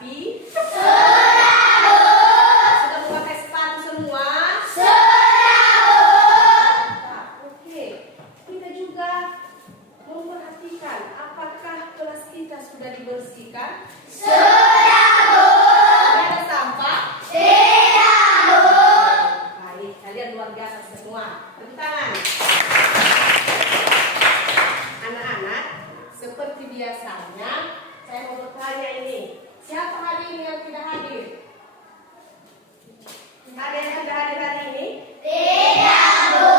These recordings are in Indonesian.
sapi? Sudah, Bu. Sudah memakai sepatu semua? Sudah, Bu. Nah, oke. Kita juga memperhatikan apakah kelas kita sudah dibersihkan? Sudah, Bu. Tidak ada sampah? Tidak, Bu. Baik, kalian luar biasa semua. Tepuk tangan. Anak-anak, seperti biasanya, saya mau bertanya ini. Siapa hari ini yang tidak hadir? Ada yang tidak hadir hari ini? Tidak, Bu.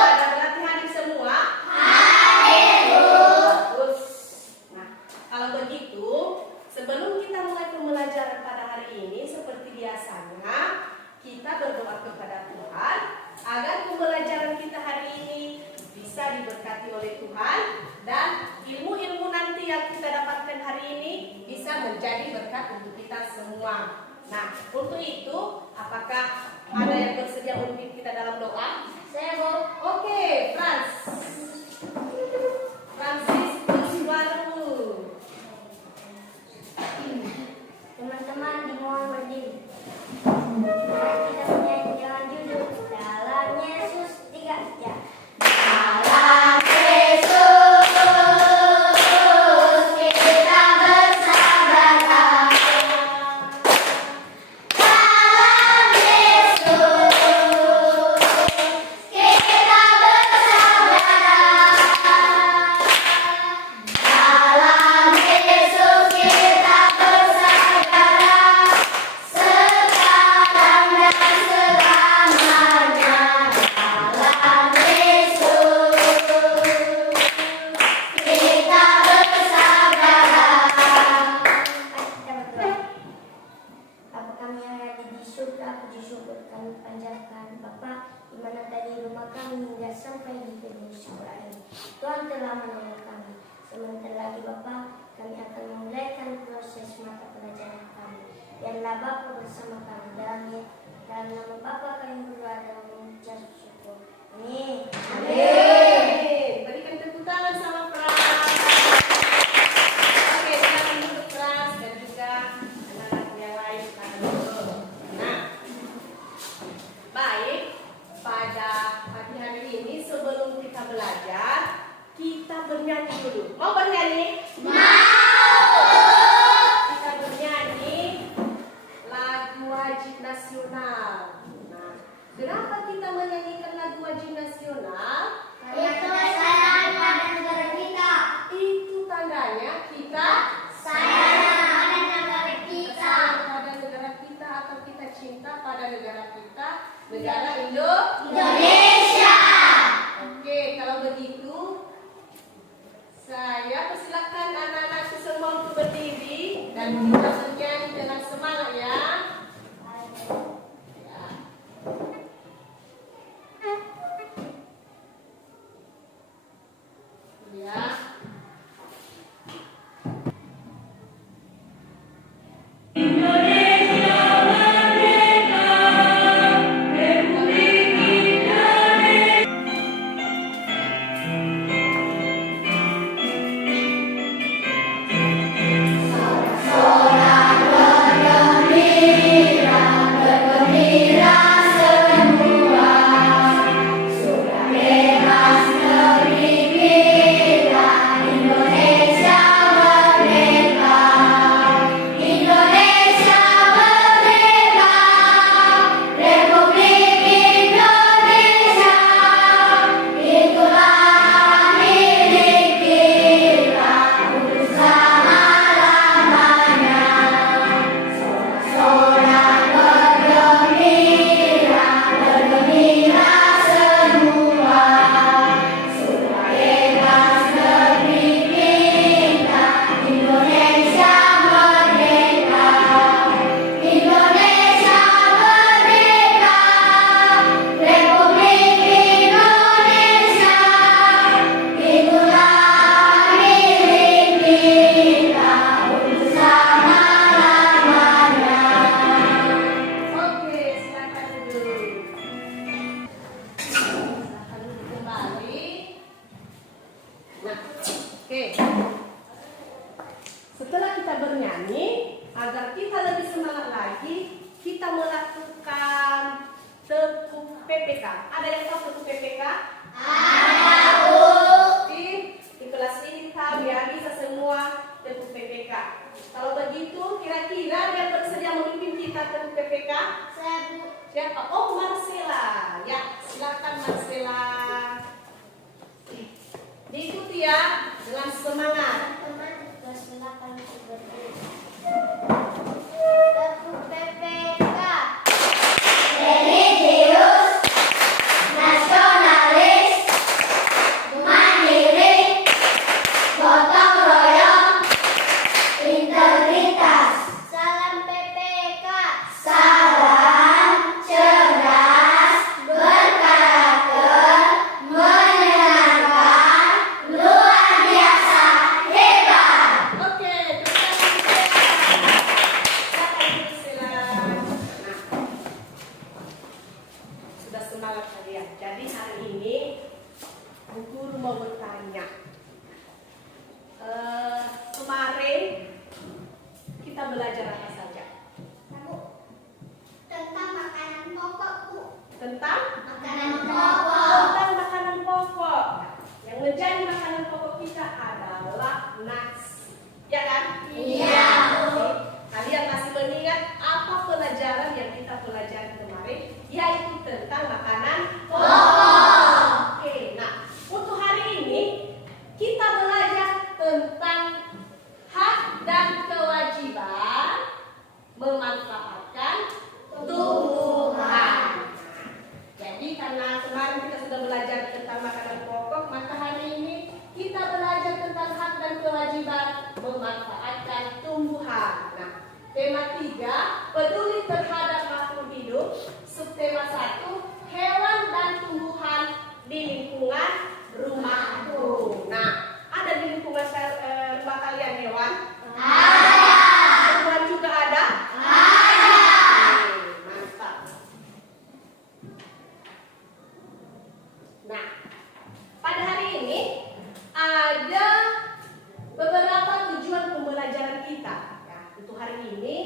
Ada berarti hadir semua? Hadir, Bu. Bagus. Nah, kalau begitu, sebelum kita mulai pembelajaran pada hari ini, seperti biasanya, kita berdoa kepada Tuhan agar pembelajaran kita hari ini bisa diberkati oleh Tuhan dan ilmu-ilmu nanti yang kita dapatkan hari ini bisa menjadi berkat untuk kita semua. Nah, untuk itu, apakah ada yang bersedia memimpin kita dalam doa? Saya, Bu. Oke, Francis Kuswaru. Teman-teman dimohon berdiri. Mari kita menyanyi dengan judul Dalam Yesus 3 jam. Dalam Yesus kita bersabarlah. Dalam Yesus kita bersabarlah. Dalam Yesus kita bersabarlah. Sekarang dan selamanya. Dalam Yesus kita bersabarlah. Kita berdoa. Bapa kami yang ada di surga, puji syukur kami panjatkan Bapa, di mana tadi rumah kami hingga sampai di gedung sekolah ini. Tuhan telah menolong kami. Sebentar lagi Bapa, kami akan memulaikan proses mata pelajaran kami. Biarlah Bapa bersama kami dalam nama Bapa kami berdoa dan mengucap syukur. Amin. Amin. Berikan tepuk tangan sama Frans. Oke, silakan duduk Frans dan juga anak-anak yang lain silakan duduk. Nah, baik. Pada pagi hari ini sebelum kita belajar, kita bernyanyi dulu. Mau bernyanyi? Mau. Kita bernyanyi lagu wajib nasional. Nah, kenapa kita menyanyikan lagu wajib nasional? Karena kita sayang pada negara kita. Itu tandanya kita Sayang pada negara kita. sayang pada negara kita atau kita cinta pada negara kita, negara Indonesia. Oke, kalau begitu saya persilakan anak-anakku semua untuk berdiri dan kita bernyanyi dengan semangat ya. Ya. Sorak-sorak berdemi kita melakukan tekuk PPK. Ada yang tahu tekuk PPK? Di kelas ini kami bisa semua tekuk PPK. Kalau begitu, kira-kira yang bersedia memimpin kita tekuk PPK? Siapa? Oh, Marcela. Ya, silakan Marcela. Diikuti ya dengan semangat. Teman-teman kelas 8 seperti tekuk PPK. Religius, nasionalis, mandiri, gotong royong, integritas. Salam PPK. Salam cerdas, berkarakter, menyenangkan, luar biasa, hebat. Oke, terima kasih. Silakan. Nah, sudah semangat kalian. Jadi hari ini Bu Guru mau bertanya. Kemarin kita belajar apa saja? Tentang makanan pokok, Bu. Tentang Makanan pokok. tentang makanan pokok. Yang menjadi makanan pokok kita adalah nasi. Ya kan? Iya. Oke. Kalian masih mengingat apa pelajaran yang kita pelajari kemarin? Yaitu tentang makanan Pokok. Oke, nah untuk hari ini kita belajar tentang hak dan kewajiban memanfaatkan tumbuhan. Jadi karena kemarin kita sudah belajar tentang makanan pokok, maka hari ini kita belajar tentang hak dan kewajiban memanfaatkan tumbuhan. Nah, tema 3, peduli terhadap makhluk hidup. Subtema 1, hewan dan tumbuhan di lingkungan rumahku. Nah, ada di lingkungan rumah kalian hewan? Ada. Tumbuhan juga ada? Ada. Oke, mantap. Nah, pada hari ini ada beberapa tujuan pembelajaran kita. Ya, untuk hari ini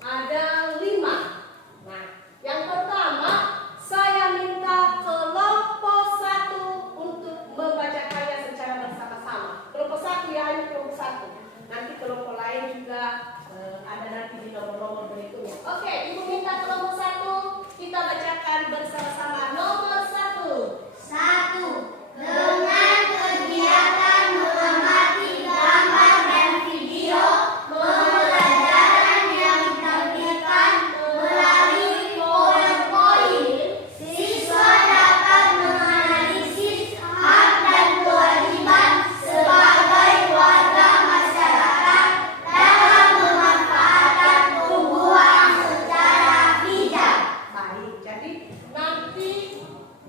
ada 5. Nah, yang pertama saya minta kelompok 1 untuk membacakannya secara bersama-sama. Kelompok 1 ya, hanya kelompok 1. Nanti kelompok lain juga ada nanti di nomor-nomor berikutnya. Oke, Ibu minta kelompok 1 kita bacakan bersama-sama. Nomor 1. 1. Dengan kegiatan mengamati gambar dan video pembelajaran yang ditampilkan melalui PowerPoint, siswa dapat menganalisis hak dan kewajiban sebagai warga masyarakat dalam memanfaatkan tumbuhan secara bijak. Baik, jadi nanti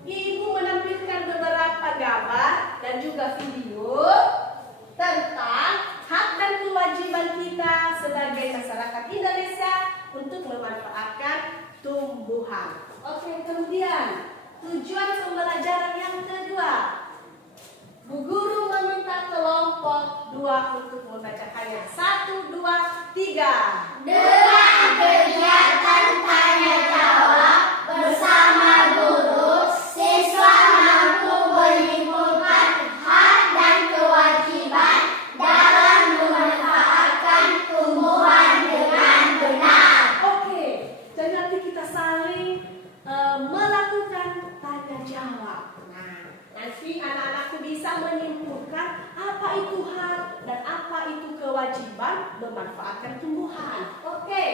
Ibu menampilkan beberapa gambar dan juga video tentang hak dan kewajiban kita sebagai masyarakat Indonesia untuk memanfaatkan tumbuhan. Oke, kemudian tujuan pembelajaran yang kedua. Bu Guru meminta kelompok 2 untuk membacakannya. 1, 2, 3. Dengan kegiatan tanya jawab bersama guru, siswa mampu menyimpulkan hak dan kewajiban dalam memanfaatkan tumbuhan dengan benar. Oke, jadi nanti kita saling melakukan tanya jawab. Nah, nanti anak-anakku bisa menyimpulkan apa itu hak dan apa itu kewajiban memanfaatkan tumbuhan. Oke,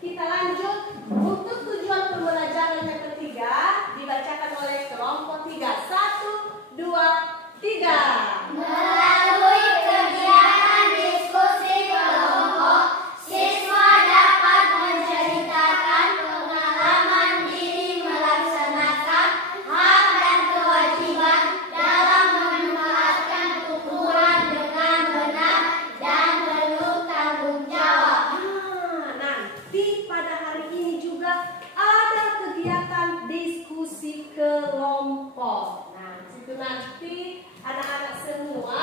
kita lanjut untuk tujuan pembelajaran yang ketiga dibacakan oleh kelompok 3. 1, 2, 3. Melalui kegiatan diskusi kelompok, siswa dapat menceritakan pengalaman diri melaksanakan hak dan kewajiban dalam memanfaatkan tumbuhan dengan benar dan penuh tanggung jawab. Nanti pada hari ini juga ada kegiatan diskusi kelompok. Nah, situ nanti anak-anak semua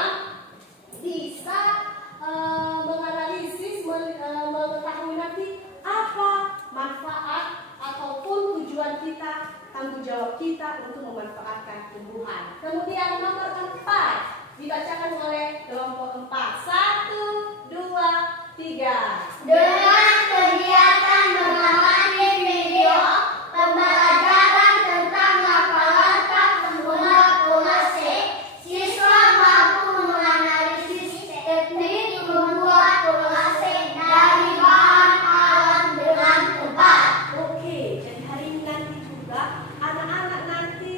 bisa menganalisis, mengetahui nanti apa manfaat memanfaatkan tumbuhan. Kemudian nomor 4 dibacakan oleh kelompok 4. 1, 2, 3. Dengan kegiatan mengamati video pembelajaran tentang langkah-langkah membuat kolase, siswa mampu menganalisis teknik membuat kolase dari bahan alam dengan tepat. Oke, jadi hari ini nanti juga anak-anak nanti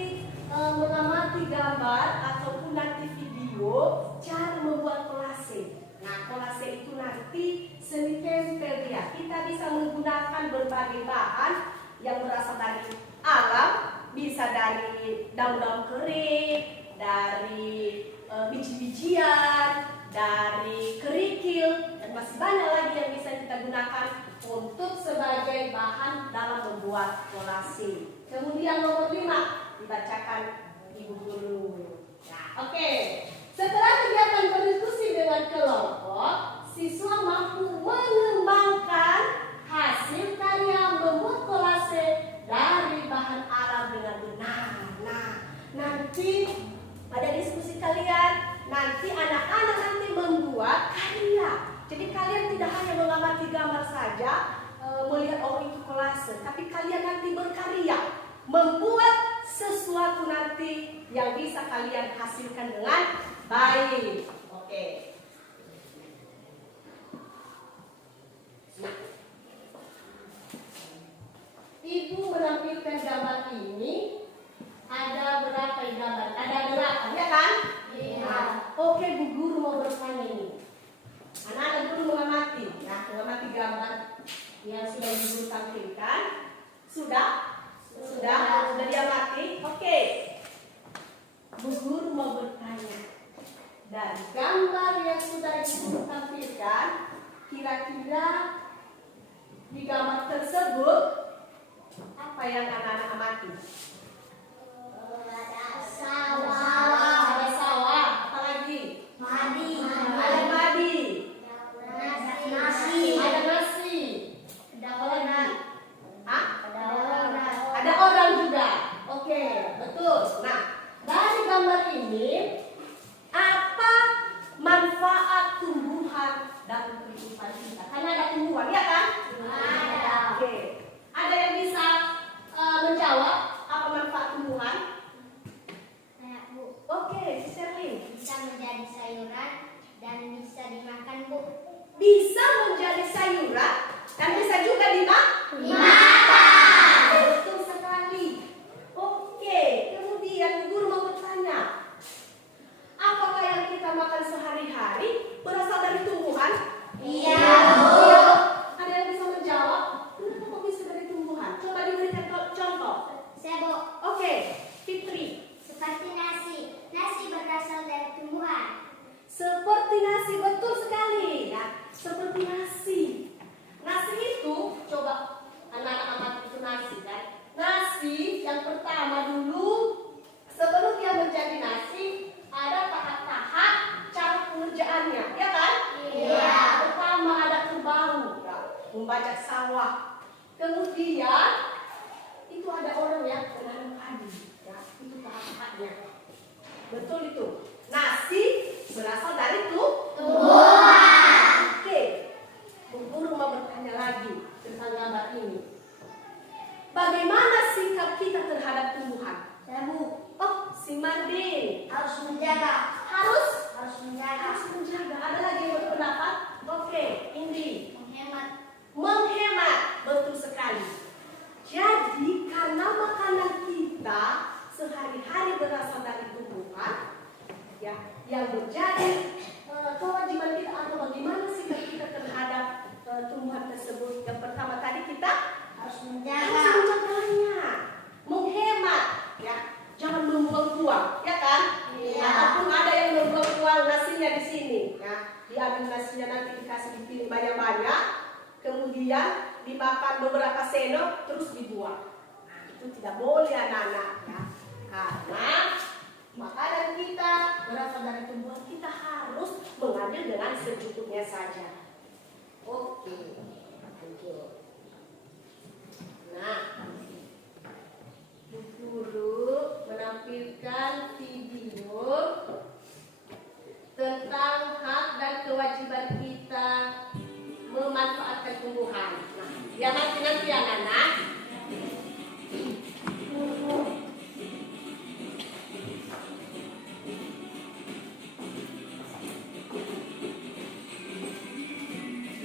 mengamati gambar ataupun nanti video cara membuat kolase. Nah, kolase itu nanti seni tempel dia. Kita bisa menggunakan berbagai bahan yang berasal dari alam, bisa dari daun-daun kering, dari biji-bijian, dari kerikil, dan masih banyak lagi yang bisa kita gunakan untuk sebagai bahan dalam membuat kolase. Kemudian nomor 5 dibacakan Ibu Guru. Nah, oke. Setelah kegiatan berdiskusi dengan kelompok, siswa mampu mengembangkan hasil karya membuat kolase dari bahan alam dengan benar. Nah, nanti pada diskusi kalian, nanti anak-anak nanti membuat karya. Jadi kalian tidak hanya mengamati gambar saja, melihat oh itu kolase, tapi kalian nanti berkarya, membuat sesuatu nanti yang bisa kalian hasilkan dengan baik. Oke. Nah, Ibu menampilkan gambar ini. Ada berapa gambar? Ada 8, ya kan? Iya. Nah, oke, Bu Guru mau bertanya ini. Anak-anak guru mengamati, mengamati gambar yang sudah Ibu Guru tampilkan. Sudah? Sudah diamati? Oke. Bu Guru mau bertanya. Dari gambar yang sudah Ibu Guru tampilkan, kira-kira di gambar tersebut apa yang anak-anak amati? Ada sawah, apa lagi? Ada padi. Ada nasi. Apa lagi? Hah? Ada orang juga. Oke, betul. Nah, dari gambar ini apa manfaat tumbuhan dalam kehidupan kita? Karena ada tumbuhan, ya kan? Ada. Oke. Ada yang bisa menjawab apa manfaat tumbuhan? Oke, Sherlyn. Bisa menjadi sayuran dan bisa dimakan, Bu. Bisa menjadi sayuran dan bisa juga Dimakan. Betul sekali. Oke, kemudian guru mau bertanya, apakah yang kita makan sehari-hari berasal dari tumbuhan? Iya, Bu. Ada yang bisa menjawab? Kenapa kok bisa dari tumbuhan? Coba diberikan contoh. Saya, Bu. Oke, Fitri. Seperti nasi. Nasi berasal dari tumbuhan. Seperti nasi, betul sekali. Ya, seperti nasi. Nasi itu, coba anak-anak amati itu nasi kan. Nasi yang pertama dulu, sebelum dia menjadi nasi, ada tahap-tahap cara pengerjaannya, ya kan? Iya. Pertama ada terbang, ya, membajak sawah. Kemudian itu ada orang yang menanam padi, ya, itu tahap-tahapnya. Betul itu. Nasi berasal dari Tumbuhan. Oke. Bu Guru mau bertanya lagi tentang gambar ini. Bagaimana sikap kita terhadap tumbuhan? Saya, Bu. Oh, si Mardin. Harus menjaga. Harus menjaga. menjaga. Ada lagi yang berpendapat? Oke, Indi. Menghemat. Menghemat, betul sekali. Jadi karena makanan kita sehari-hari berasal dari tumbuhan, ya, yang menjadi kewajiban kita atau bagaimana sikap kita terhadap tumbuhan tersebut. Yang pertama tadi kita Harus harus menjaga. menjaganya, menghemat, ya, jangan membuang-buang, ya kan? Iya. Ataupun ada yang membuang-buang nasinya di sini, ya, diambil nasinya nanti dikasih dipiring banyak-banyak, kemudian dimakan beberapa sendok terus dibuang. Nah, itu tidak boleh anak-anak, ya, karena makanan kita berasal dari tumbuhan, kita harus mengambil dengan secukupnya saja. Oke, lanjut. Nah, Bu Guru menampilkan Ya nanti ya anak.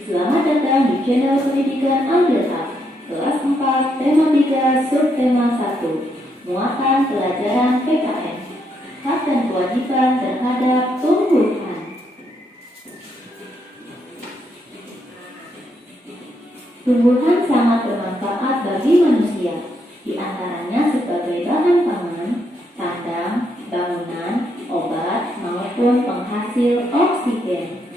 Selamat datang di channel pendidikan Alkitab, kelas 4, tema 3, subtema 1, muatan pelajaran PKN, hak dan kewajiban terhadap tumbuhan. Tumbuhan sangat bermanfaat bagi manusia, di antaranya sebagai bahan pangan, kandang, bangunan, obat, maupun penghasil oksigen.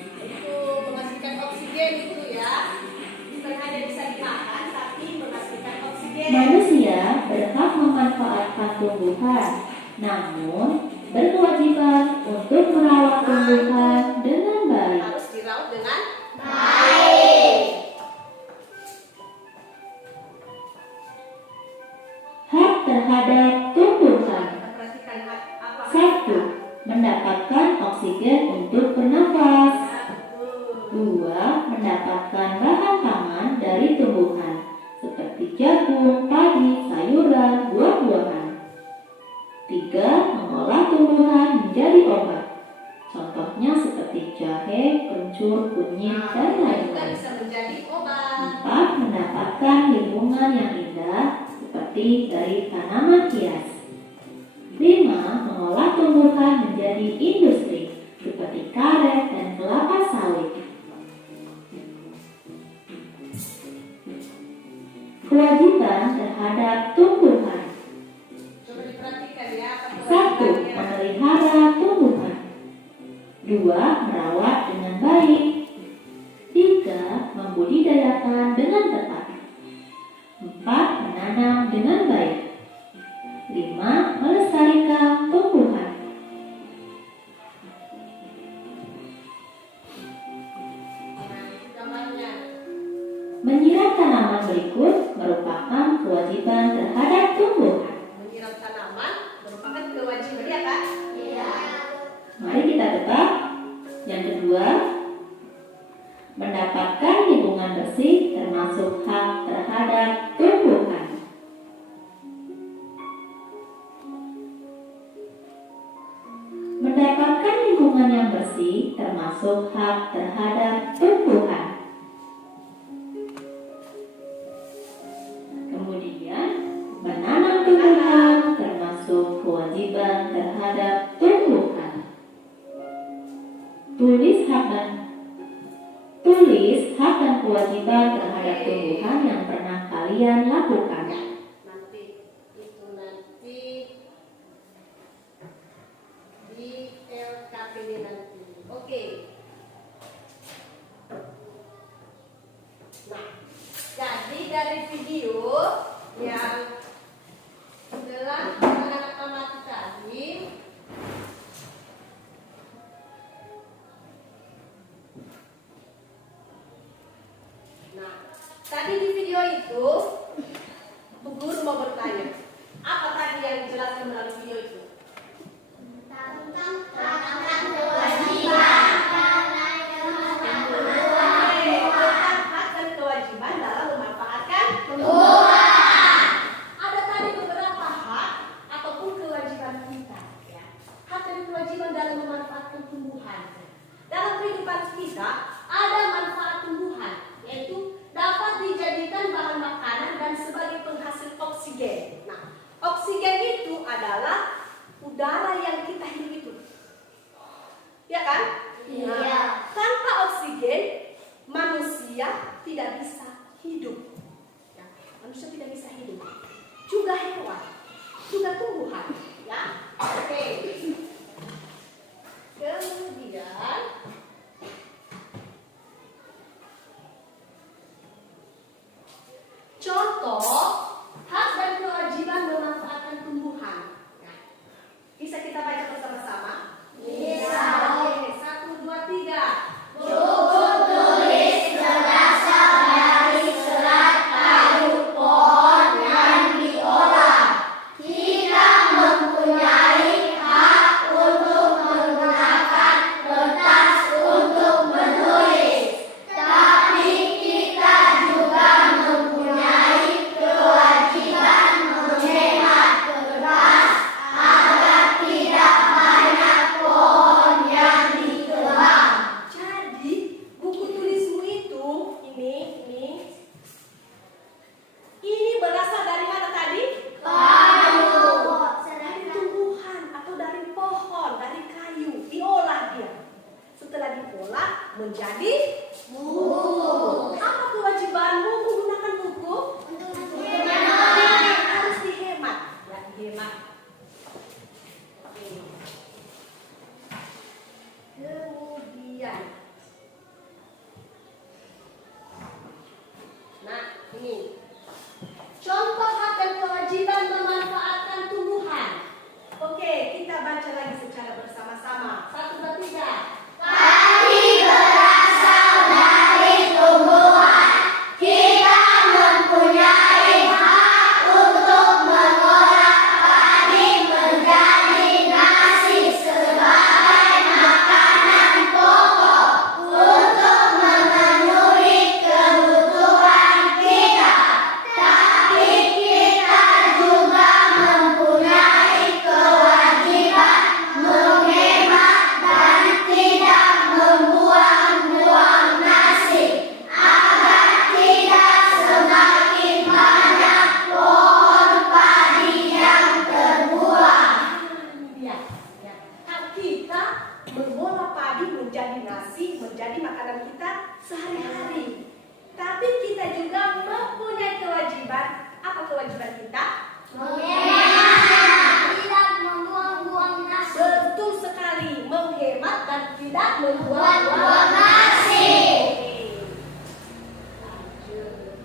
Manusia berhak memanfaatkan tumbuhan, namun berkewajiban untuk merawat tumbuhan dengan baik. Harus dirawat dengan baik. Hak terhadap tumbuhan. Kita perhatikan apa? 1. Mendapatkan oksigen untuk bernafas. 2. Mendapatkan bahan pangan dari tumbuhan seperti jagung, padi, sayuran, buah-buahan. 3. Mengolah tumbuhan menjadi obat. Contohnya seperti jahe, kencur, kunyit, dan Juga lain-lain. bisa menjadi obat. 4. Mendapatkan lingkungan yang indah seperti dari tanaman hias. 5. Mengolah tumbuhan menjadi industri seperti karet dan kelapa sawit. Kewajiban terhadap tumbuhan. Coba diperhatikan ya. 1. Memelihara tumbuhan. 2. Merawat dengan baik. 3. Membudidayakan dengan tepat. 4. Menanam dengan baik. 5. Melestarikan tumbuhan. Gambarnya. Menyiram tanaman berikut merupakan kewajiban terhadap tumbuhan. Menyiram tanaman merupakan kewajiban ya kan? Iya. Mari kita tetap. Yang kedua, mendapatkan lingkungan bersih termasuk hak terhadap tumbuhan. Mendapatkan lingkungan yang bersih termasuk hak terhadap tumbuhan. Kemudian, menanam tumbuhan termasuk kewajiban terhadap tumbuhan. Tulis hak dan kewajiban terhadap tumbuhan yang pernah kalian lakukan. Nanti di LKPD nanti. Oke. Nah, jadi dari video yang telah anak-anak amati tadi, nah, tadi di video itu Bu Guru mau bertanya, apa tadi yang dijelaskan melalui video itu? Hak dan kewajiban dalam memanfaatkan tumbuhan. Ada tadi beberapa hak ataupun kewajiban kita, ya. Hak dan kewajiban dalam memanfaatkan tumbuhan. Dalam kehidupan kita ada manfaat tumbuhan, yaitu dapat dijadikan bahan makanan dan sebagai penghasil oksigen. Nah, oksigen itu adalah udara yang kita hidup itu. Ya kan? Iya. Nah, tanpa oksigen manusia tidak bisa hidup. Ya, manusia tidak bisa hidup. Juga hewan, juga tumbuhan. Ya, oke. Kemudian contoh hak dan kewajiban memanfaatkan tumbuhan. Ya. Bisa kita baca bersama-sama? Bisa. Oke, 1, 2, 3. Buku tulis berdasar ini. Contoh hak dan kewajiban memanfaatkan tumbuhan. Oke, kita baca lagi secara bersama-sama. 1, 2, 3. Padi berasal dari tumbuhan. Kita mempunyai hak untuk mengolah padi menjadi nasi sebagai makanan pokok untuk memenuhi kebutuhan kita. Tapi kita juga mempunyai kewajiban menghemat dan tidak membuang-buang nasi agar tidak semakin banyak pohon padi yang terbuang. Ya, ya. Hak kita mengolah padi menjadi nasi, menjadi makanan kita sehari-hari. Tapi kita juga mempunyai kewajiban. Apa kewajiban kita? Menghemat, tidak membuang-buang nasi. Betul sekali, menghemat dan tidak membuang-buang Buang nasi. Lanjut.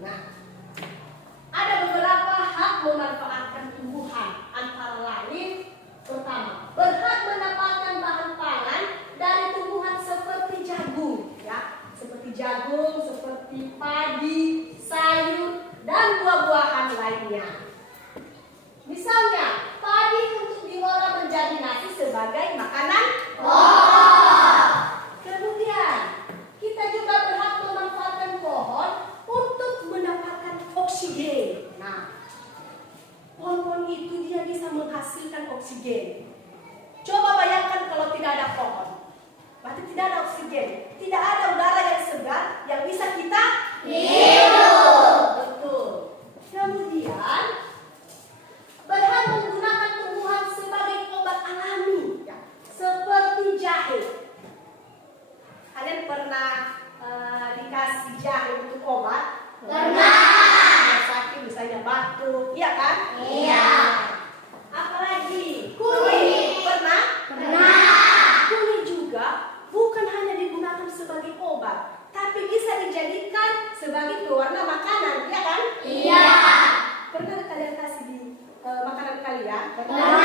Nah, ada beberapa hak memanfaatkan tumbuhan, antara lain pertama, berhak mendapatkan bahan pangan dari tumbuhan seperti jagung, ya, seperti jagung, seperti padi, sayur, dan buah-buahan lainnya. Misalnya, padi untuk diolah menjadi nasi sebagai makanan. Kemudian, kita juga berhak memanfaatkan pohon untuk mendapatkan oksigen. Nah, pohon-pohon itu dia bisa menghasilkan oksigen. Coba bayangkan kalau tidak ada pohon. Berarti tidak ada oksigen. Tidak ada udara yang segar yang bisa kita hidup. Betul. Kemudian, berhak menggunakan tumbuhan sebagai obat alami, ya, seperti jahe. Kalian pernah dikasih jahe untuk obat? Pernah. Sakit misalnya batuk, iya kan? Iya. Apalagi kunyit, pernah? Pernah. Kunyit juga bukan hanya digunakan sebagai obat, tapi bisa dijadikan sebagai pewarna makanan, iya kan? Iya. Pernah kalian kasih di makanan kalian? Pernah.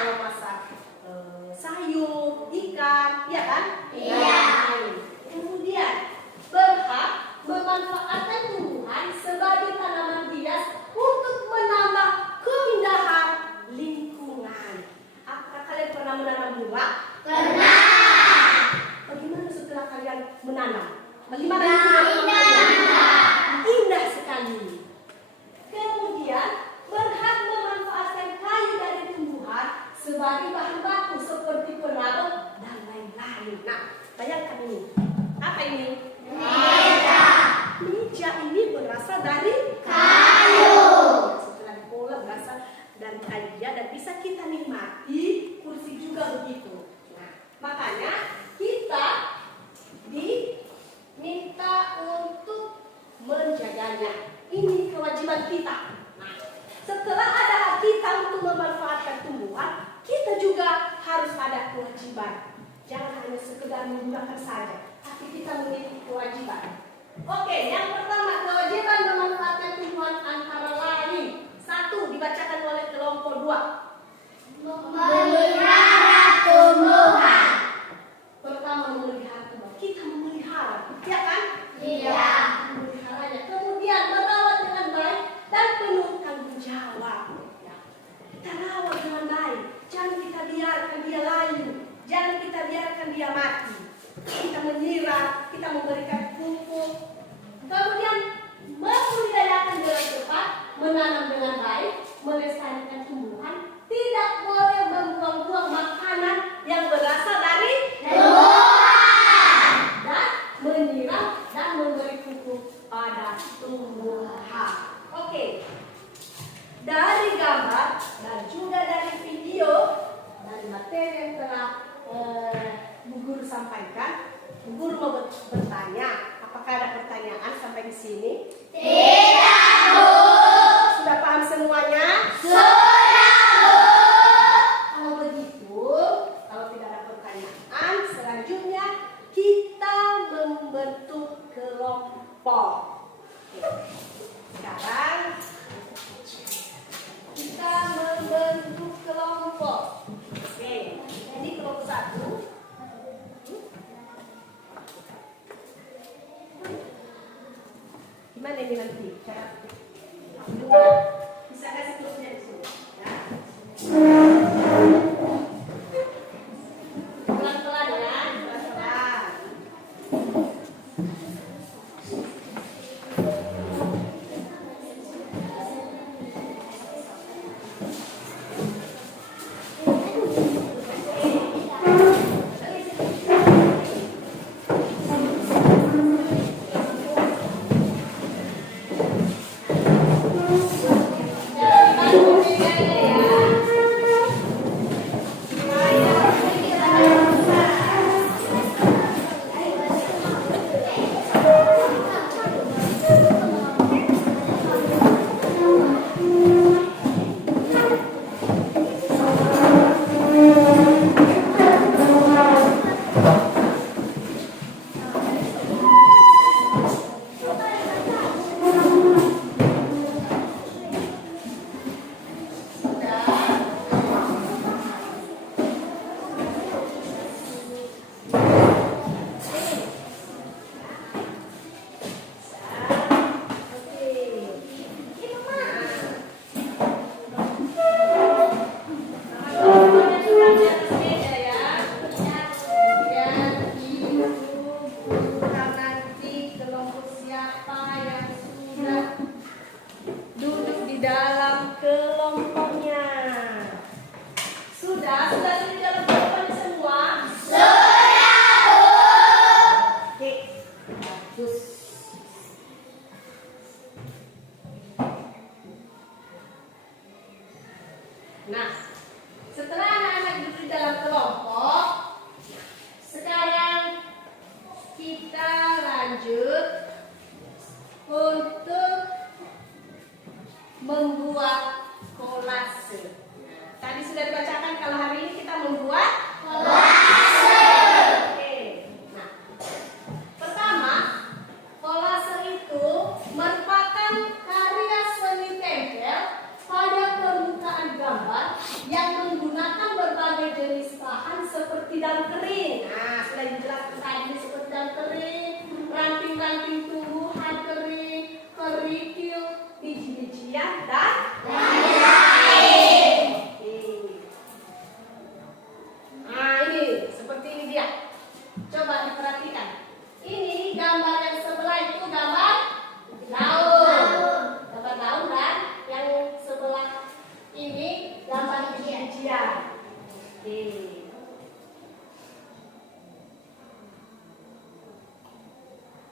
Kalau masak sayur, ikan, iya kan? Iya. Kemudian berhak memanfaatkan tumbuhan sebagai tanaman hias untuk menambah keindahan lingkungan. Apakah kalian pernah menanam bunga? Pernah. Bagaimana setelah kalian menanam? Bagaimana Indah. lingkungan? Indah sekali. Kemudian berhak memanfaatkan kayu dari tumbuhan sebagai bahan baku seperti penabur dan lain-lain. Nah, bayangkan ini. Apa ini? Meja. Meja ini berasal dari Kayu. Setelah diolah berasal dari kayu ya, dan bisa kita nikmati. Kursi juga begitu. Nah, makanya kita diminta untuk menjaganya. Ini kewajiban kita. Nah, setelah ada hak kita untuk memanfaatkan tumbuhan, kita juga harus ada kewajiban. Jangan hanya sekedar menggunakan saja, tapi kita memiliki kewajiban. Oke, yang pertama, kewajiban memanfaatkan tumbuhan antara lain. 1, dibacakan oleh kelompok 2. Memelihara tumbuhan. Pertama, memelihara tumbuhan. Kita memelihara, ya kan? Iya. Memeliharanya. Kemudian merawat dengan baik dan penuh tanggung jawab. Ya. Kita rawat dengan baik. Jangan kita biarkan dia layu. Jangan kita biarkan dia mati. Kita menyiram, kita memberikan pupuk. Kemudian membudidayakan dengan tepat, menanam dengan baik, melestarikan tumbuhan. Tidak boleh membuang-buang makanan yang berasal dari Tumbuhan. dan menyiram dan memberi pupuk pada tumbuhan. Oke. Dari gambar dan juga dari video, dari materi yang telah Bu Guru sampaikan, Bu Guru mau bertanya, apakah ada pertanyaan sampai di sini? Tidak, Bu. Sudah paham semuanya? Sudah, Bu. Kalau begitu, kalau tidak ada pertanyaan, selanjutnya kita membentuk kelompok. Oke. Sekarang kita membentuk kelompok. Oke, ini kelompok 1. Gimana ini nanti? Cara bisa kasih tulisnya di sini. Ya. Pelan-pelan ya, pelan-pelan. Dalam kelompoknya sudah di dalam kelompoknya semua. Oke, bagus. Nah, setelah anak-anak duduk di dalam kelompok, sekarang kita lanjut untuk membuat kolase. Tadi sudah dibacakan kalau hari ini kita membuat kolase. Oke. Nah, pertama, kolase itu merupakan karya seni tempel pada permukaan gambar yang menggunakan berbagai jenis bahan seperti daun kering. Nah, sudah dijelaskan tadi seperti daun kering, ranting-ranting tumbuhan kering, kerikil, biji-bijian dan lain-lain. Nah, ini seperti ini dia. Coba diperhatikan. Ini gambar yang sebelah itu gambar daun. Gambar daun dan yang sebelah ini gambar biji-bijian.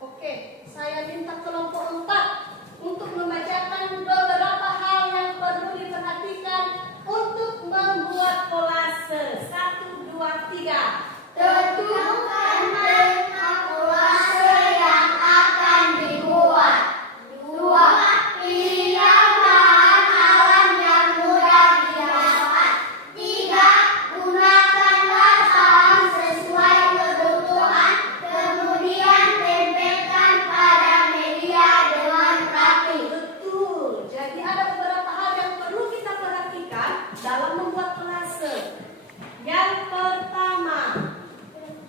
Oke, saya minta kelompok 4 untuk membacakan beberapa hal yang perlu diperhatikan untuk membuat kolase. 1, 2, 3. Tentukan tema kolase yang akan dibuat. 2. Pilihlah bahan alam yang mudah didapat. 3. Gunakanlah bahan sesuai kebutuhan. Kemudian tempelkan pada media dengan rapi. Betul. Jadi ada beberapa hal yang perlu kita perhatikan dalam membuat kolase. Yang pertama,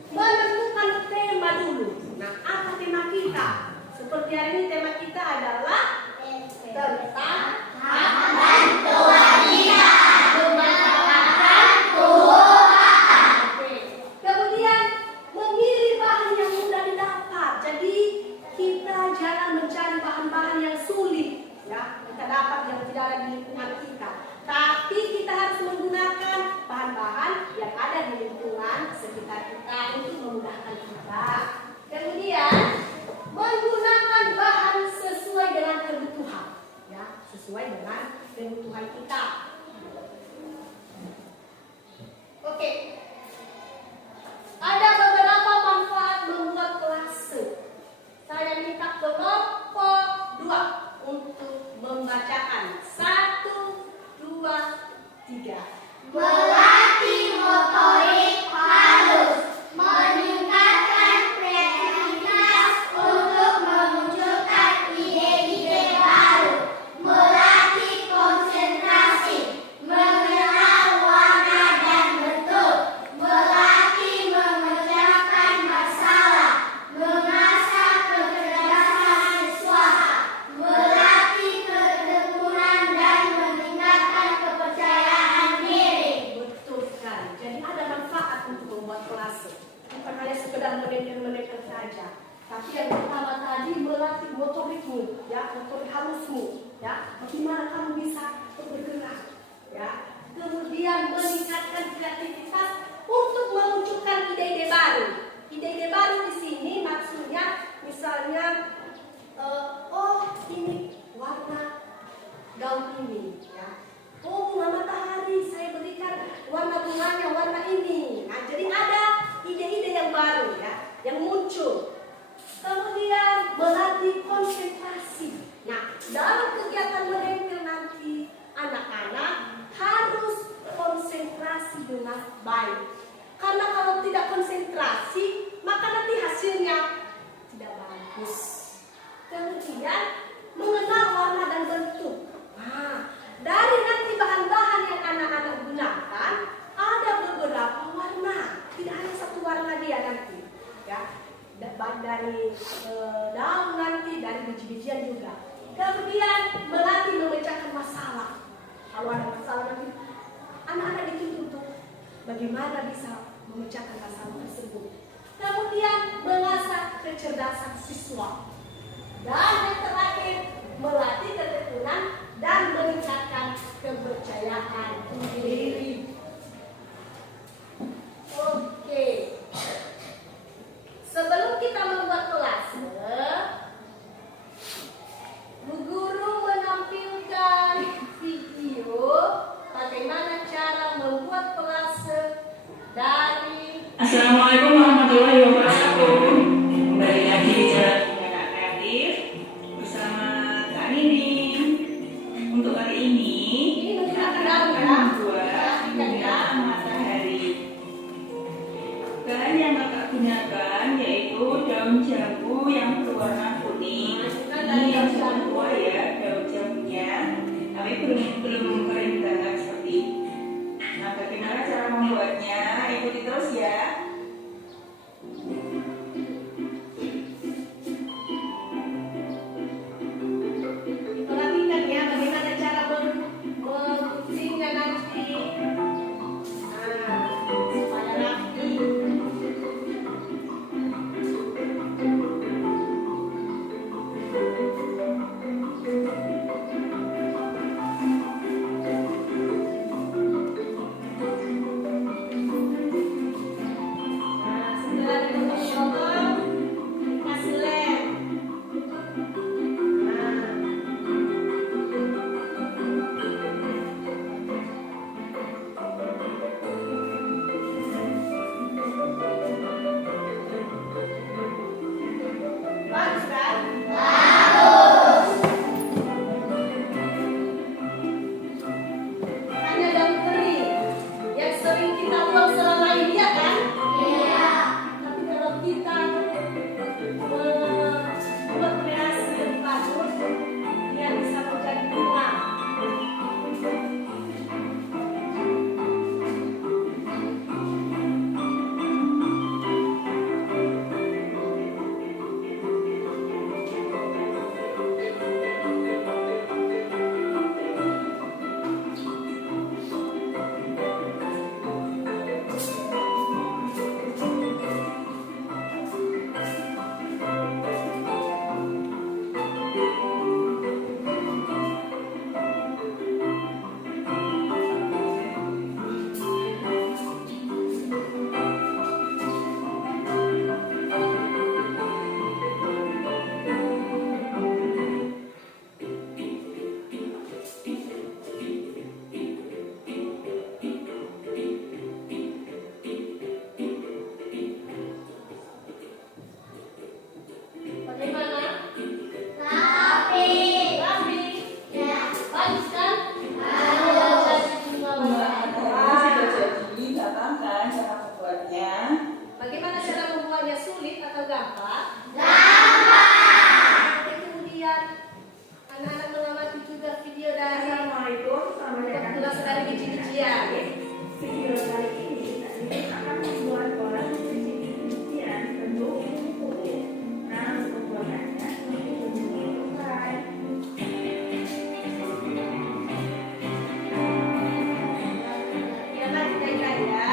menentukan tema dulu. Nah, apa tema kita? Seperti hari ini tema kita adalah tentang hak dan kewajiban. Memasalahkan Tuhan. Oke. Kemudian memilih bahan yang mudah didapat. Jadi kita jangan mencari bahan-bahan yang sulit, ya. Kita dapat yang tidak ada di lingkungan kita. Tapi kita harus menggunakan bahan-bahan yang ada di lingkungan sekitar kita untuk memudahkan kita. Kemudian menggunakan bahan sesuai dengan kebutuhan, ya, sesuai dengan kebutuhan kita. Oke. Ada beberapa manfaat membuat kolase. Saya minta kelompok 2 untuk membacakan. 1, 2, 3. Melatih motorik halus. Meningkatkan kreativitas untuk memunculkan halusmu, ya, motorik halusmu, ya, bagaimana kamu bisa bergerak, ya. Kemudian meningkatkan kreativitas untuk memunculkan ide-ide baru. Ide-ide baru di sini maksudnya misalnya, oh ini warna gaun ini, ya. Oh bunga matahari saya berikan warna bunganya warna ini. Nah jadi ada ide-ide yang baru, ya, yang muncul. Kemudian melatih konsentrasi. Nah, dalam kegiatan menempel nanti anak-anak harus konsentrasi dengan baik. Karena kalau tidak konsentrasi, maka nanti hasilnya tidak bagus. Kemudian mengenal warna dan bentuk. Nah, dari nanti bahan-bahan yang anak-anak gunakan ada beberapa warna. Tidak hanya satu warna dia nanti, ya. Dari daun nanti, dari biji-bijian juga. Kemudian melatih memecahkan masalah. Kalau ada masalah nanti anak-anak dituntut untuk bagaimana bisa memecahkan masalah tersebut. Kemudian mengasah kecerdasan siswa. Dan yang terakhir melatih ketekunan dan meningkatkan kepercayaan diri. Oke. Sebelum kita membuat kelas, Bu Guru menampilkan video bagaimana cara membuat kelas dari. Assalamualaikum warahmatullahi wabarakatuh. Kembali lagi di Jalan Anak Kreatif bersama Kak Nini. Untuk hari ini kita akan membuat bunga matahari. Bahan yang kakak gunakan yaitu daun jambu yang berwarna kuning. Ini yang sudah tua ya daun jambunya, tapi belum kering banget seperti ini. Nah, bagaimana cara membuatnya? Ikuti terus ya. Perhatikan ya bagaimana cara memutihnya nanti. Nah, supaya rapi. Nah, setelah dipotong-potong, dikasih lem. Nah. Bagus kan? Hanya daun kering yang sering kita buang selama ini ya kan? Iya. Tapi kalau kita membuat kreasi yang bagus, dia bisa menjadi bunga. Bagaimana? Rapi. Rapi. Ya. Bagus kan? Bagus. Sudah jadi, gampang kan cara membuatnya? Bagaimana cara membuatnya, sulit atau gampang? Gampang. Kemudian anak-anak mengamati juga video dari Assalamualaikum, selamat datang. kelas dari biji-bijian. Video kali ini kita akan membuat kolam biji-bijian bentuk kulit. Nah, untuk pembuatannya kita mulai. Ya, mari kita ya.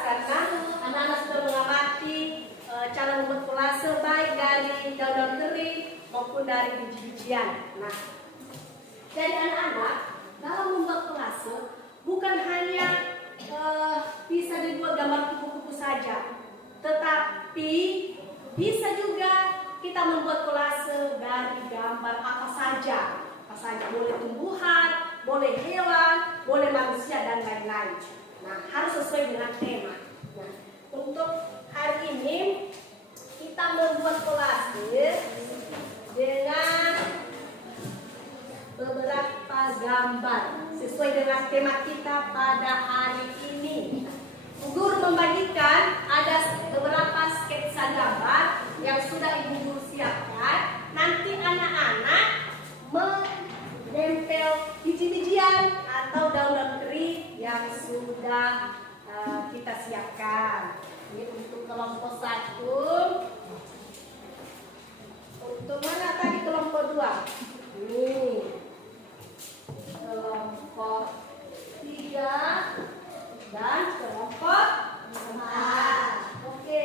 karena anak-anak sudah mengamati cara membuat kolase baik dari daun-daun kering maupun dari biji-bijian. Nah, jadi anak-anak dalam membuat kolase bukan hanya bisa dibuat gambar kupu-kupu saja, tetapi bisa juga kita membuat kolase dari gambar apa saja. Boleh tumbuhan, boleh hewan, boleh manusia dan lain-lain. Nah, harus sesuai dengan tema. Nah, untuk hari ini kita membuat kolase dengan beberapa gambar sesuai dengan tema kita pada hari ini. Guru membagikan ada beberapa sketsa gambar yang sudah Ibu Guru siapkan. Nanti anak-anak menempel biji-bijian atau daun-daun kering yang sudah kita siapkan. Ini untuk kelompok 1. Untuk mana tadi kelompok 2? Ini kelompok 3 dan kelompok 4. Oke.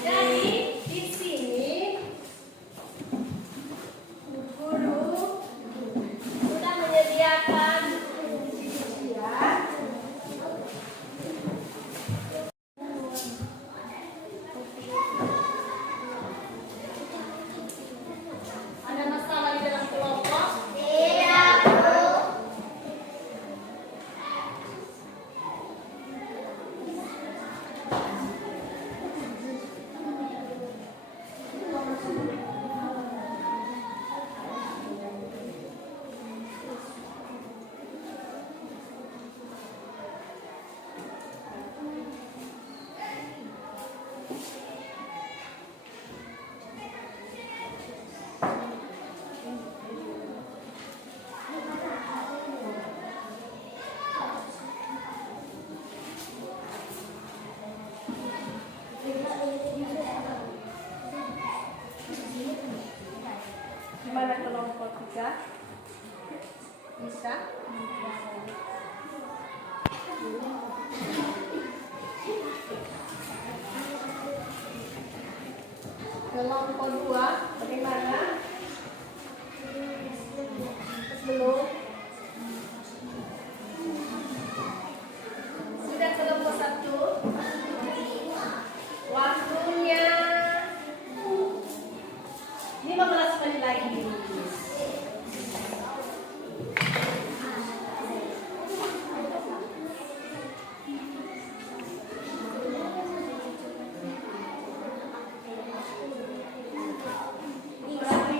Jadi di sini guru sudah menyediakan biji-bijian. Ada masalah di dalam kelompok? Tidak, Bu. Gimana kelompok 3? Bisa? Kelompok 2 bagaimana? Belum? Sudah kelompok 1? Waktunya 15 menit lagi. Berarti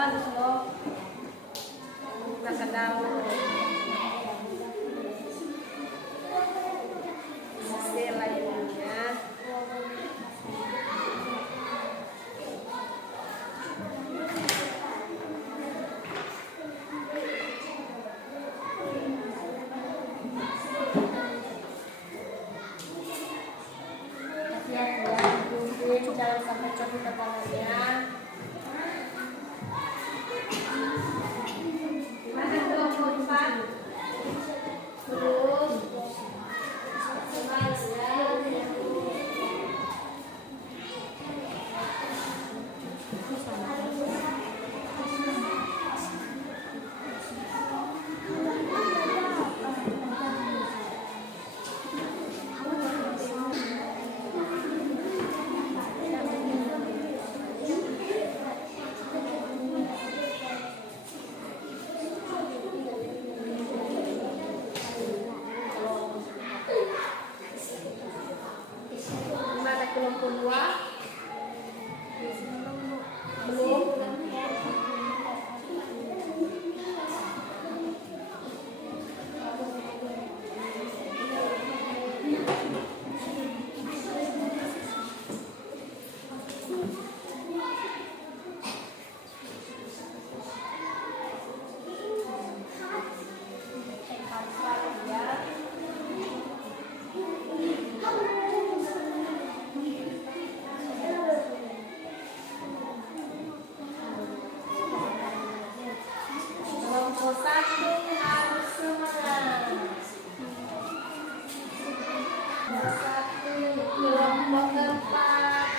bagus loh. Rasa daun. Stella ininya. Hati-hati ya, jangan sampai copot kepalanya. Mana kelompok 4? Terus semangat ya. Mana kelompok 2? Belum. Kelompok 1 harus semangat. Kelompok 4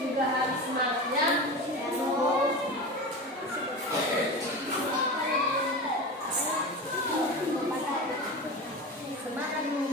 juga harus semangat ya. Semangat nih.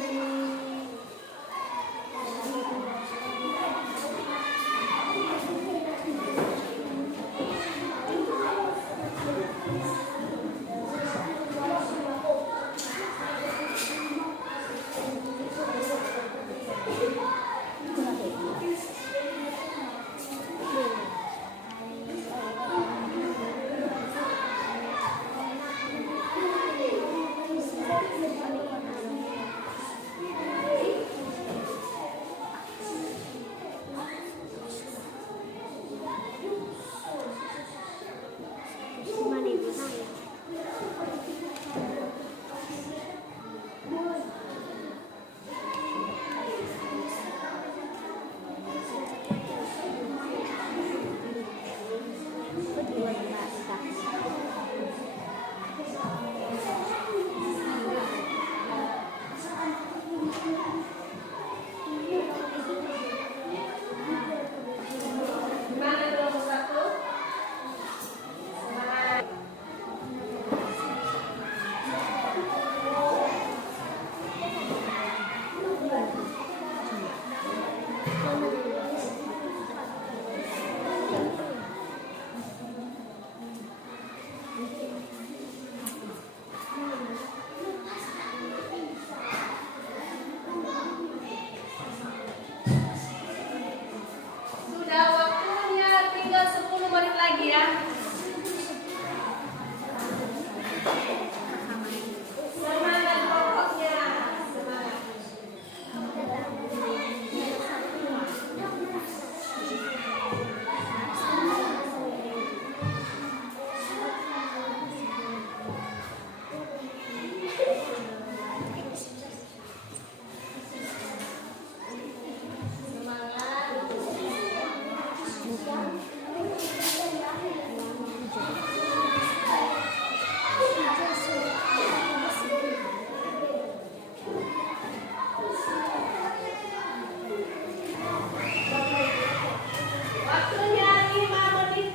Sudah waktunya, tinggal 10 menit lagi ya. Semangat pokoknya, semangat. Waktunya 5 menit.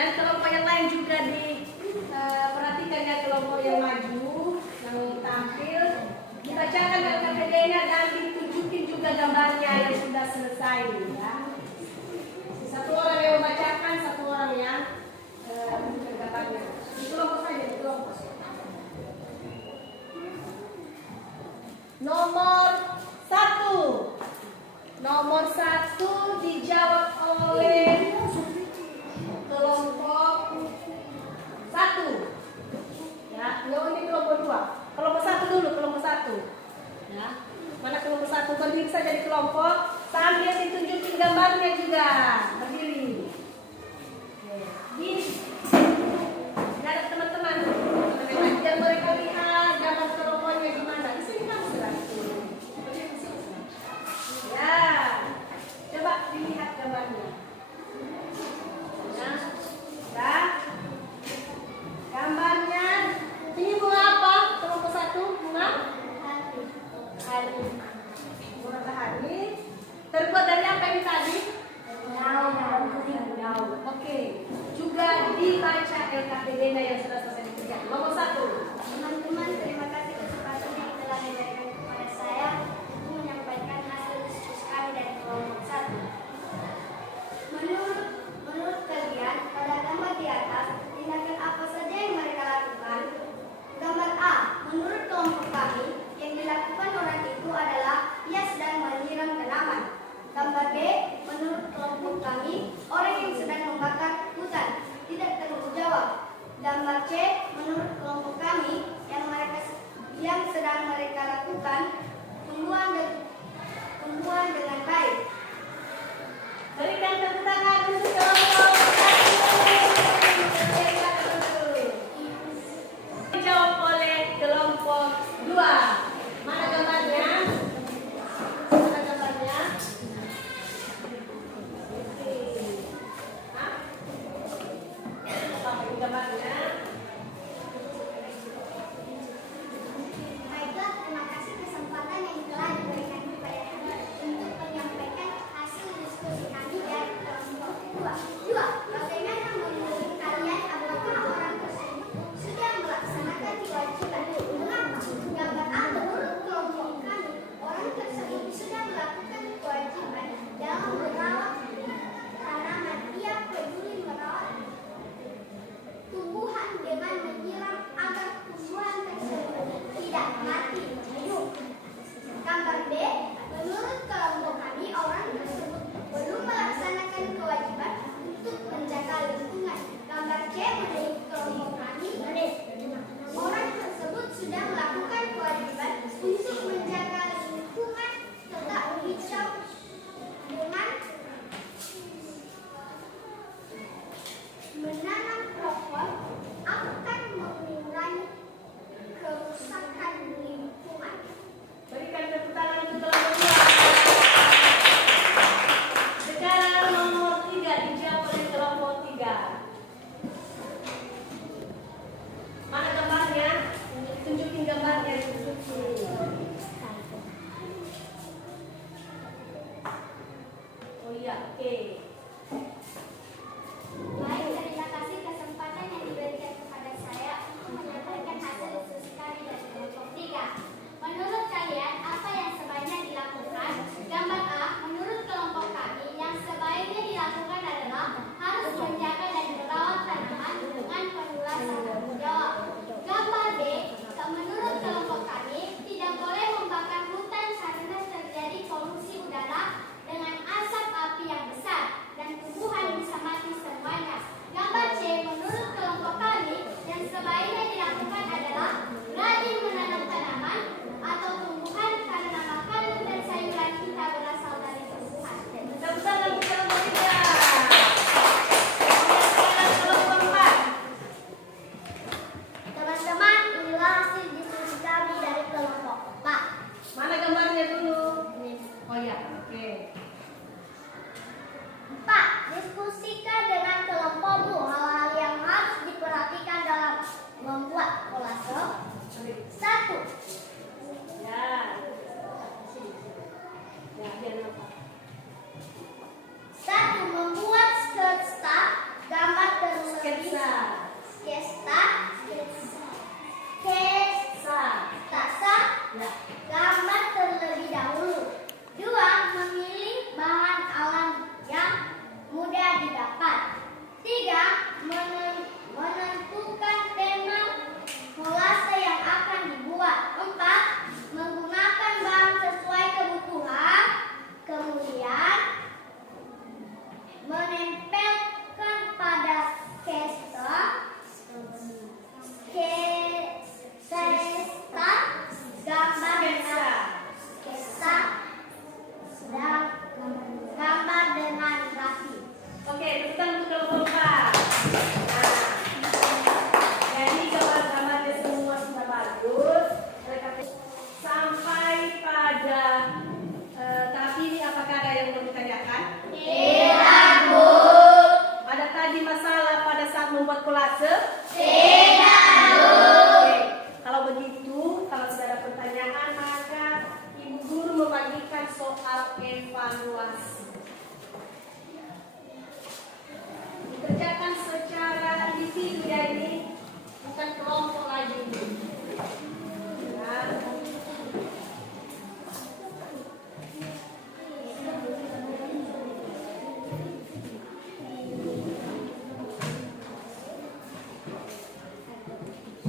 Dan kelompok yang lain juga diperhatikan ya, kelompok yang maju, yang tampil, dibacakan LKPD-nya dan ditunjukin juga gambarnya yang sudah selesai ya. Satu orang yang membacakan, satu orang yang menunjukkan gambarnya. Di kelompok saja, di kelompok. Nomor satu dijawab oleh kelompok satu. Ya, ini kelompok dua. Kelompok satu dulu, kelompok satu. Ya, mana kelompok satu? Berdiri saja di kelompok sambil ditunjukin gambarnya juga. Berdiri. Di ada teman-teman yang mereka lihat gambar kelompoknya gimana. Di sini kamu sudah. Ya, coba dilihat gambarnya. Nah, gambarnya ini bunga apa? Kelompok satu bunga hari. Bunga matahari. Terbuat dari apa ini tadi? Daun. Oke. Juga dibaca LKPD-nya yang sudah selesai dikerjakan. Nomor satu. Teman-teman, terima kasih kesempatan yang telah diberikan kepada saya untuk menyampaikan hasil diskusi kami dari kelompok 1. Menurut kalian, pada gambar di atas, tindakan apa saja yang mereka lakukan? Gambar A, menurut kelompok kami, yang dilakukan orang itu adalah ia sedang menyiram tanaman. Gambar B, menurut kelompok kami, orang yang sedang membakar hutan. Tidak terjawab. Gambar C, menurut kelompok kami, yang sedang mereka lakukan tumbuhan dengan baik. Berikan tepuk tangan untuk kelompok dijawab oleh kelompok 2. Mana gambarnya? Mana gambarnya? Hah? Apa ini gambarnya? Baiklah, terima kasih kesempatan yang telah diberikan kepada kami untuk menyampaikan hasil diskusi kami dari kelompok kedua. soal evaluasi. Dikerjakan secara individu ya, ini bukan kelompok lagi ini. Ya.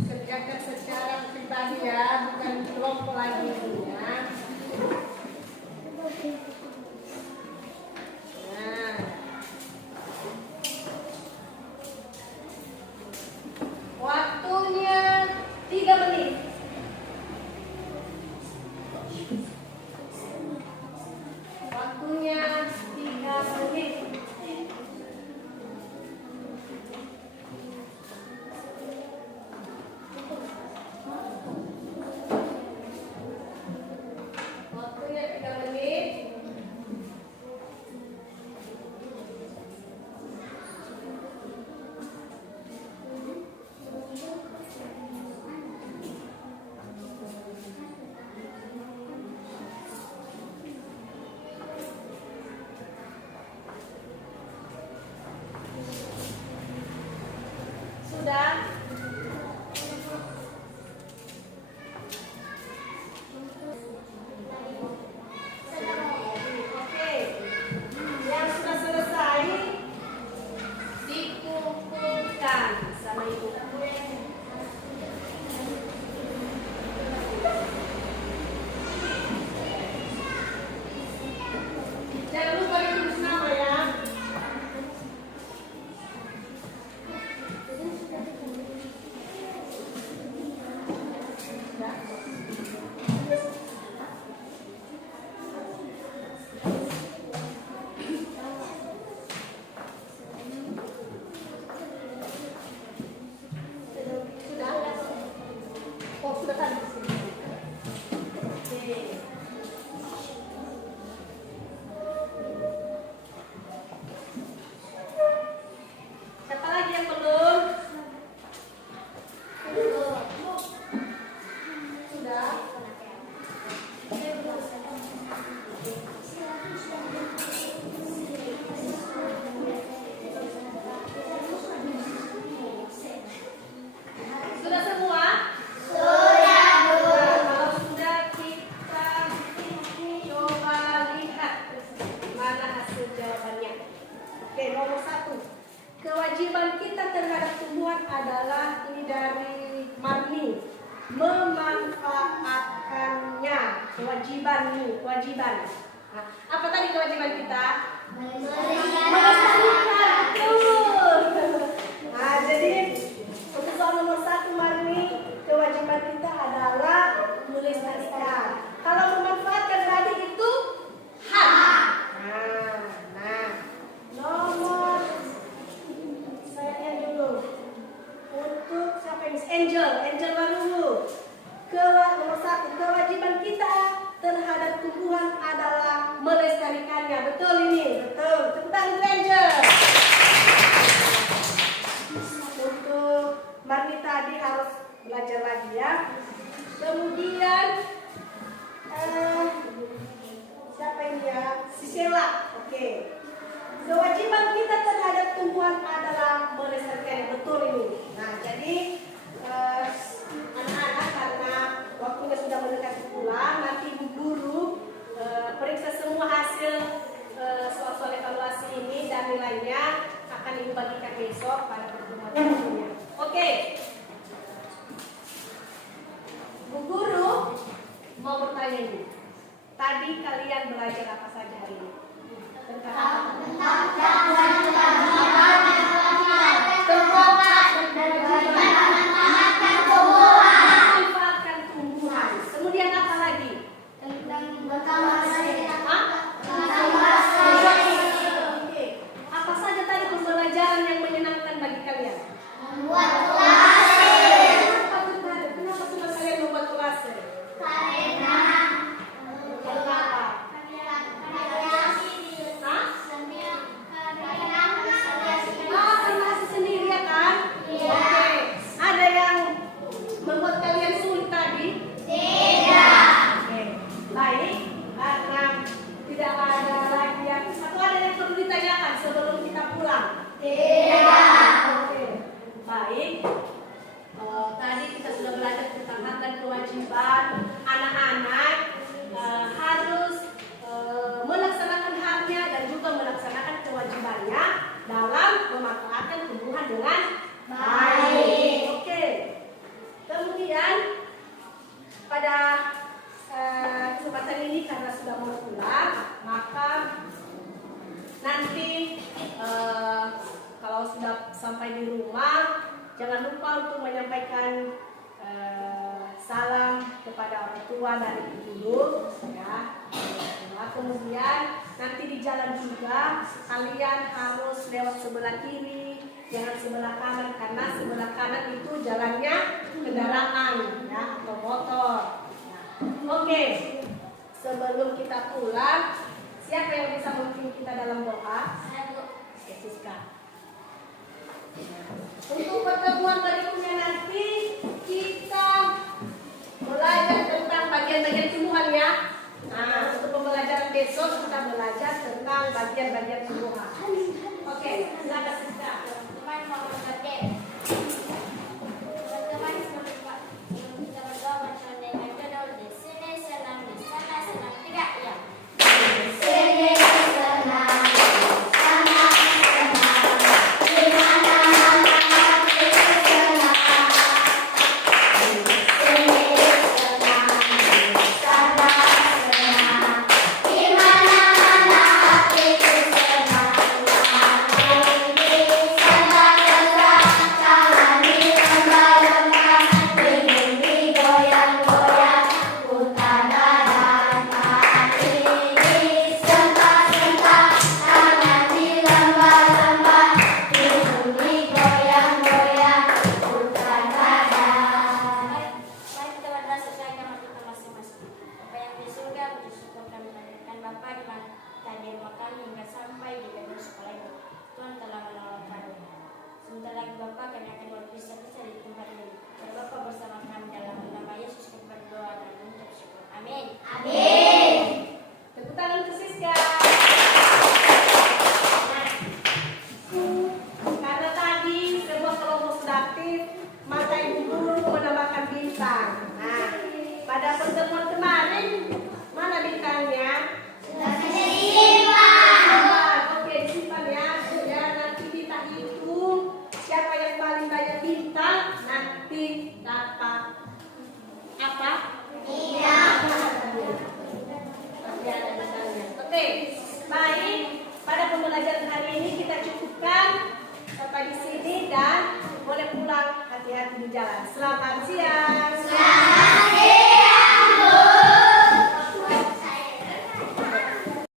Kerjakan secara pribadi ya, bukan kelompok lagi ini ya. Nah. Waktunya 3 menit. Waktunya 3 menit. Waktunya 3 menit. Sudah? Oke. Yang sudah selesai dikumpulkan sama ibu. Jangan lupa ditulis nama ya. Sudah? Oh, sudah kan di sini. Oke. Siapa lagi yang belum? Sudah? Sudah semua? Kalau sudah, kita coba lihat mana hasil jawabannya. Oke, nomor 1. Kewajiban kita terhadap tumbuhan adalah ini dari Marni, memanfaatkannya. Kewajiban nih, kewajiban. Nah, apa tadi kewajiban kita? Melestarikan, betul. Nah, jadi untuk soal nomor 1 Marni, kewajiban kita adalah melestarikan. Kalau memanfaatkan tadi itu hak. Nah, nomor saya yang dulu. Untuk siapa ini? Angel baru dulu. Nomor 1, kewajiban kita terhadap tumbuhan adalah melestarikannya. Betul ini, betul. Tepuk tangan untuk Angel. Untuk Marni tadi harus belajar lagi ya. Kemudian siapa ini ya? Si Sheila. Oke. Kewajiban kita terhadap tumbuhan adalah melestarikan. Betul ini. Nah, jadi anak-anak karena waktunya sudah mendekati pulang, nanti ibu guru periksa semua hasil soal-soal evaluasi ini dan nilainya akan ibu bagikan besok pada pertemuan berikutnya. Oke. Bu guru mau bertanya ini. Tadi kalian belajar apa saja hari ini? Tentang memanfaatkan tumbuhan. Kemudian apa lagi? Oke. Apa saja tadi pembelajaran yang menyenangkan bagi kalian? Kenapa cuma kalian membuat kolase? Karena apa? Hah? ini karena sudah mau pulang, maka nanti kalau sudah sampai di rumah, jangan lupa untuk menyampaikan salam kepada orang tua dari ibu ya. Nah, kemudian nanti di jalan juga kalian harus lewat sebelah kiri, jangan sebelah kanan, karena sebelah kanan itu jalannya kendaraan ya atau motor. Nah, oke, sebelum kita pulang, siapa yang bisa memimpin kita dalam doa? Oke, Siska. Untuk pertemuan berikutnya nanti kita belajar tentang bagian-bagian tumbuhan ya. Nah, untuk pembelajaran besok kita belajar tentang bagian-bagian tumbuhan. Oke, silakan Siska. Teman-teman mau berdoa. Teman-teman sebelum kita berdoa baca dengan judul di sini senang, di sana senang, tidak ya? Di sini senang, di sana senang, di mana-mana hatiku senang. Di sini senang, di sana senang, di mana-mana hatiku senang. Sebentar lagi Bapak kami akan berpisah-pisah di tempat ini. Biar Bapak bersama kami dalam nama Yesus kami berdoa dan mengucap syukur. Amin. Amin. Tepuk tangan ke Siska. Karena tadi sebuah kelompok sudah aktif, maka ibu guru menambahkan bintang. Nah, pada pertemuan kemarin mana bintangnya? Sudah disimpan. Oke, disimpan ya. Ya, nanti kita hitung siapa yang paling banyak bintang nanti dapat apa? Iya. Nanti ada bintangnya. Oke, baik. Pada pembelajaran hari ini kita cukupkan sampai di sini dan boleh pulang, hati-hati di jalan. Selamat siang.